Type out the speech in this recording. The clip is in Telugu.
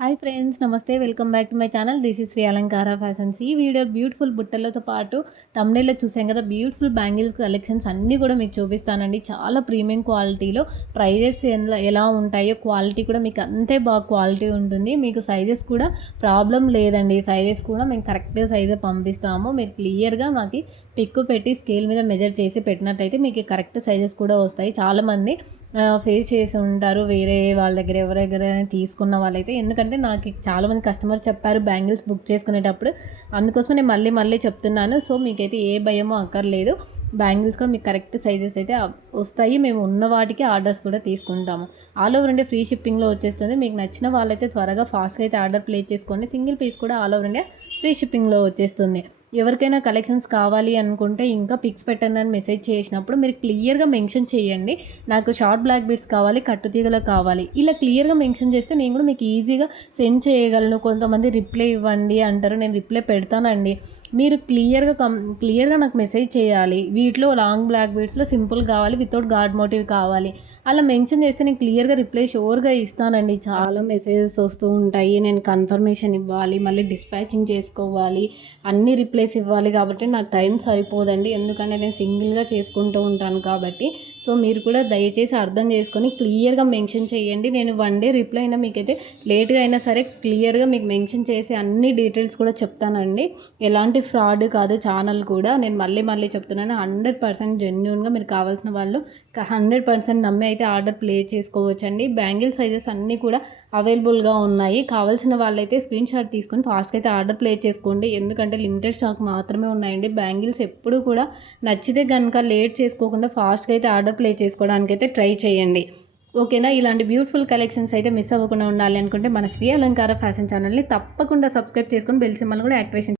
హాయ్ ఫ్రెండ్స్, నమస్తే. Welcome back to my channel. This is Shri Alankara fashions. ఈ వీడియో బ్యూటిఫుల్ బుట్టలతో పాటు థంబ్నెయిల్లో చూసాం కదా, బ్యూటిఫుల్ బ్యాంగిల్స్ కలెక్షన్స్ అన్నీ కూడా మీకు చూపిస్తానండి. చాలా ప్రీమియం క్వాలిటీలో ప్రైజెస్ ఎలా ఉంటాయో క్వాలిటీ కూడా మీకు అంతే బాగా క్వాలిటీ ఉంటుంది. మీకు సైజెస్ కూడా ప్రాబ్లం లేదండి. సైజెస్ కూడా మేము కరెక్ట్గా సైజే పంపిస్తాము. మీరు క్లియర్గా మాకు పిక్ పెట్టి స్కేల్ మీద మెజర్ చేసి పెట్టినట్టయితే మీకు కరెక్ట్ సైజెస్ కూడా వస్తాయి. చాలామంది ఫేస్ చేసి ఉంటారు వేరే వాళ్ళ దగ్గర, ఎవరి దగ్గర తీసుకున్న వాళ్ళైతే. ఎందుకంటే నాకు చాలామంది కస్టమర్ చెప్పారు బ్యాంగిల్స్ బుక్ చేసుకునేటప్పుడు, అందుకోసం నేను మళ్ళీ చెప్తున్నాను. సో మీకైతే ఏ భయమో అక్కర్లేదు. బ్యాంగిల్స్ కూడా మీకు కరెక్ట్ సైజెస్ అయితే వస్తాయి. మేము ఉన్న వాటికి ఆర్డర్స్ కూడా తీసుకుంటాము. ఆల్ ఓవర్ ఇండియా ఫ్రీ షిప్పింగ్లో వచ్చేస్తుంది. మీకు నచ్చిన వాళ్ళైతే త్వరగా ఫాస్ట్గా అయితే ఆర్డర్ ప్లేస్ చేసుకోండి. సింగిల్ పీస్ కూడా ఆల్ ఓవర్ ఇండియా ఫ్రీ షిప్పింగ్లో వచ్చేస్తుంది. ఎవరికైనా కలెక్షన్స్ కావాలి అనుకుంటే ఇంకా పిక్స్ పెట్టండి అని మెసేజ్ చేసినప్పుడు మీరు క్లియర్గా మెన్షన్ చేయండి, నాకు షార్ట్ బ్లాక్ బీడ్స్ కావాలి, కట్టుతీగలు కావాలి. ఇలా క్లియర్గా మెన్షన్ చేస్తే నేను కూడా మీకు ఈజీగా సెండ్ చేయగలను. కొంతమంది రిప్లై ఇవ్వండి అంటారు, నేను రిప్లై పెడతానండి. మీరు క్లియర్గా నాకు మెసేజ్ చేయాలి. వీటిలో లాంగ్ బ్లాక్ బీడ్స్లో సింపుల్ కావాలి, వితౌట్ గాడ్ మోటివ్ కావాలి, అలా మెన్షన్ చేస్తే నేను క్లియర్గా రిప్లై షోర్గా ఇస్తానండి. చాలా మెసేజెస్ వస్తూ ఉంటాయి, నేను కన్ఫర్మేషన్ ఇవ్వాలి, మళ్ళీ డిస్పాచింగ్ చేసుకోవాలి, అన్ని రిప్లైస్ ఇవ్వాలి. కాబట్టి నాకు టైం సరిపోదండి, ఎందుకంటే నేను సింగిల్గా చేసుకుంటూ ఉంటాను కాబట్టి. సో మీరు కూడా దయచేసి అర్థం చేసుకొని క్లియర్గా మెన్షన్ చేయండి. నేను 1 డే రిప్లై అయినా మీకైతే లేట్గా అయినా సరే క్లియర్గా మీకు మెన్షన్ చేసి అన్ని డీటెయిల్స్ కూడా చెప్తానండి. ఎలాంటి ఫ్రాడ్ కాదు ఛానల్ కూడా. నేను మళ్ళీ చెప్తున్నాను, 100% జెన్యూన్గా మీరు కావాల్సిన వాళ్ళు 100% నమ్మి అయితే ఆర్డర్ ప్లేస్ చేసుకోవచ్చండి. బ్యాంగిల్ సైజెస్ అన్నీ కూడా అవైలబుల్గా ఉన్నాయి. కావాల్సిన వాళ్ళైతే స్క్రీన్ షాట్ తీసుకొని ఫాస్ట్గా అయితే ఆర్డర్ ప్లేస్ చేసుకోండి. ఎందుకంటే లిమిటెడ్ స్టాక్ మాత్రమే ఉన్నాయండి. బ్యాంగిల్స్ ఎప్పుడు కూడా నచ్చితే కనుక లేట్ చేసుకోకుండా ఫాస్ట్గా అయితే ఆర్డర్ ప్లేస్ చేసుకోవడానికి అయితే ట్రై చేయండి. ఓకేనా? ఇలాంటి బ్యూటిఫుల్ కలెక్షన్స్ అయితే మిస్ అవ్వకుండా ఉండాలి అనుకుంటే మన శ్రీ అలంకార ఫ్యాషన్ ఛానల్ని తప్పకుండా సబ్స్క్రైబ్ చేసుకొని బెల్ సింబల్ కూడా యాక్టివేషన్